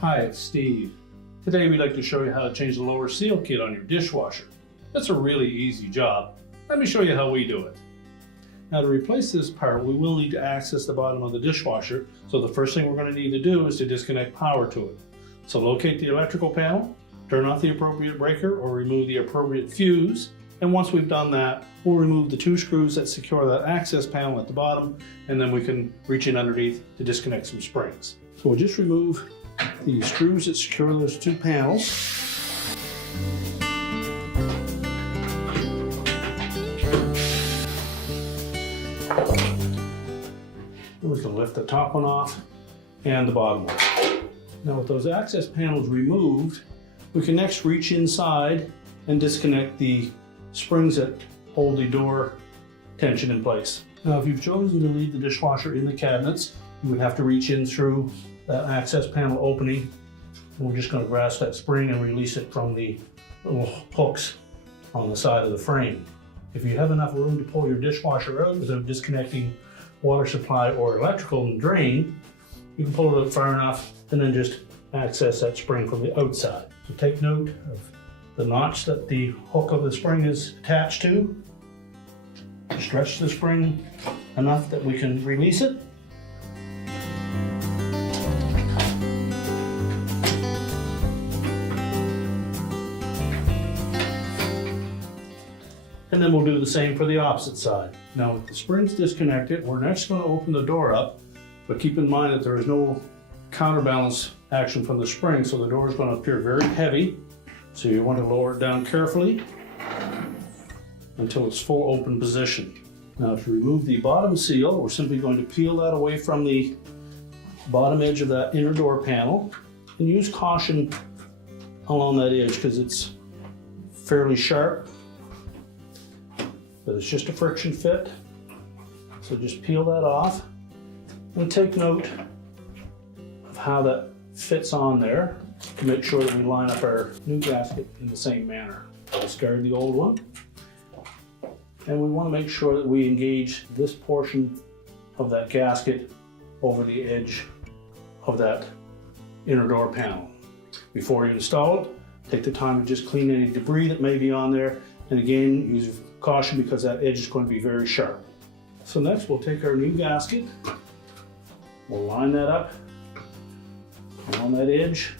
Hi, it's Steve. Today we'd like to show you how to change the lower seal kit on your dishwasher. It's a really easy job. Let me show you how we do it. Now to replace this part, we will need to access the bottom of the dishwasher, so the first thing we're going to need to do is to disconnect power to it. So locate the electrical panel, turn off the appropriate breaker or remove the appropriate fuse, and once we've done that, we'll remove the 2 screws that secure that access panel at the bottom, and then we can reach in underneath to disconnect some springs. So we'll just remove the screws that secure those 2 panels. And we can lift the top one off and the bottom one. Now with those access panels removed, we can next reach inside and disconnect the springs that hold the door tension in place. Now if you've chosen to leave the dishwasher in the cabinets, you would have to reach in through that access panel opening, and we're just going to grasp that spring and release it from the little hooks on the side of the frame. If you have enough room to pull your dishwasher out without disconnecting water supply or electrical and drain, you can pull it out far enough and then just access that spring from the outside. So take note of the notch that the hook of the spring is attached to. Stretch the spring enough that we can release it. And then we'll do the same for the opposite side. Now with the springs disconnected, we're next going to open the door up, but keep in mind that there is no counterbalance action from the spring, so the door is going to appear very heavy. So you want to lower it down carefully until it's full open position. Now to remove the bottom seal, we're simply going to peel that away from the bottom edge of that inner door panel and use caution along that edge because it's fairly sharp. But it's just a friction fit. So just peel that off and take note of how that fits on there to make sure that we line up our new gasket in the same manner. Discard the old one. And we want to make sure that we engage this portion of that gasket over the edge of that inner door panel. Before you install it, take the time to just clean any debris that may be on there. And again, use caution because that edge is going to be very sharp. So next we'll take our new gasket, we'll line that up on that edge,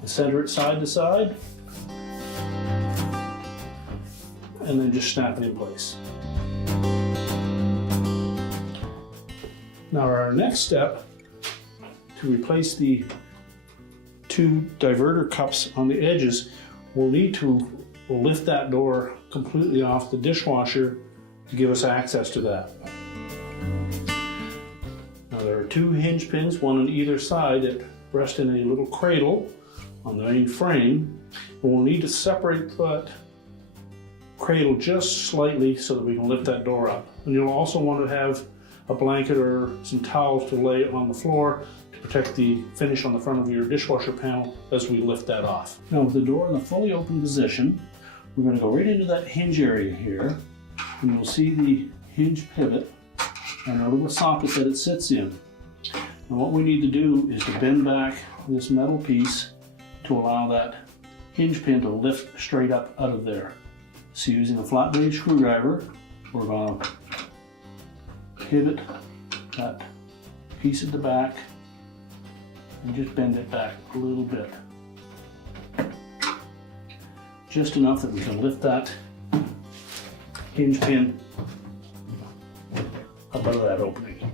and center it side to side, and then just snap it in place. Now our next step, to replace the 2 diverter cups on the edges, we'll lift that door completely off the dishwasher to give us access to that. Now there are 2 hinge pins, one on either side, that rest in a little cradle on the main frame. And we'll need to separate that cradle just slightly so that we can lift that door up. And you'll also want to have a blanket or some towels to lay on the floor to protect the finish on the front of your dishwasher panel as we lift that off. Now with the door in a fully open position, we're going to go right into that hinge area here, and you'll see the hinge pivot and a little socket that it sits in. And what we need to do is to bend back this metal piece to allow that hinge pin to lift straight up out of there. So using a flat blade screwdriver, we're going to pivot that piece at the back and just bend it back a little bit. Just enough that we can lift that hinge pin up out of that opening.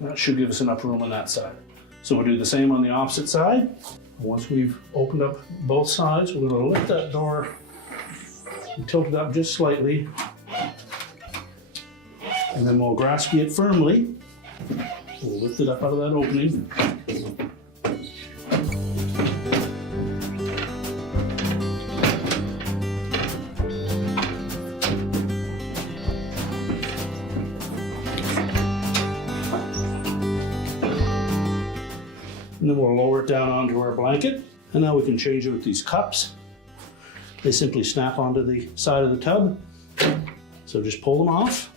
That should give us enough room on that side. So we'll do the same on the opposite side. Once we've opened up both sides, we're going to lift that door and tilt it up just slightly. And then we'll grasp it firmly. We'll lift it up out of that opening. And then we'll lower it down onto our blanket. And now we can change it with these cups. They simply snap onto the side of the tub. So just pull them off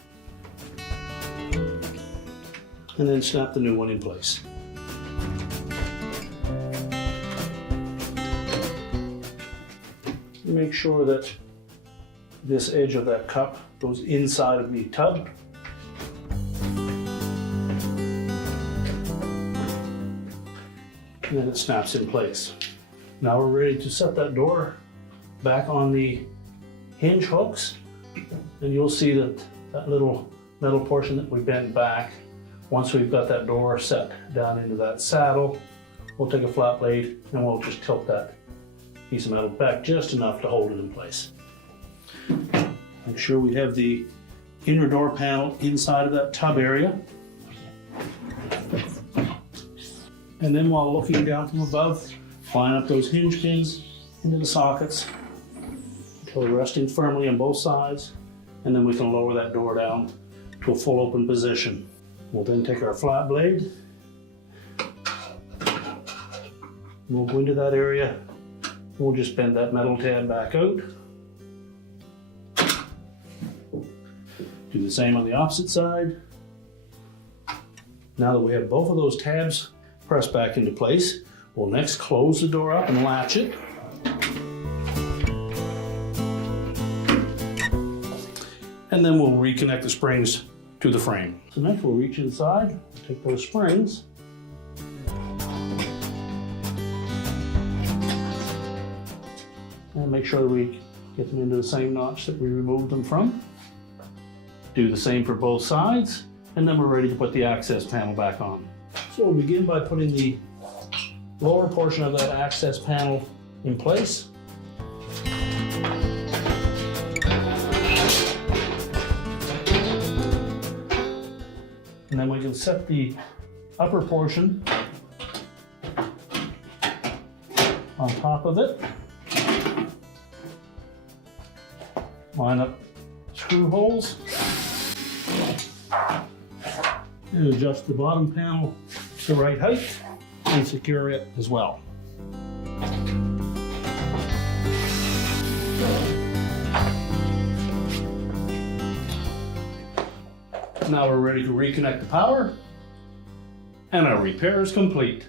and then snap the new one in place. to make sure that this edge of that cup goes inside of the tub. And then it snaps in place. Now we're ready to set that door back on the hinge hooks. And you'll see that that little metal portion that we bent back, once we've got that door set down into that saddle, we'll take a flat blade and we'll just tilt that piece of metal back just enough to hold it in place. Make sure we have the inner door panel inside of that tub area. And then while looking down from above, line up those hinge pins into the sockets until they're resting firmly on both sides, and then we can lower that door down to a full open position. We'll then take our flat blade, we'll go into that area, we'll just bend that metal tab back out. Do the same on the opposite side. Now that we have both of those tabs pressed back into place, we'll next close the door up and latch it. And then we'll reconnect the springs to the frame. So next we'll reach inside, take those springs, and make sure that we get them into the same notch that we removed them from. Do the same for both sides, and then we're ready to put the access panel back on. So we'll begin by putting the lower portion of that access panel in place. And then we can set the upper portion on top of it. Line up screw holes and adjust the bottom panel to the right height and secure it as well. Now we're ready to reconnect the power, and our repair is complete.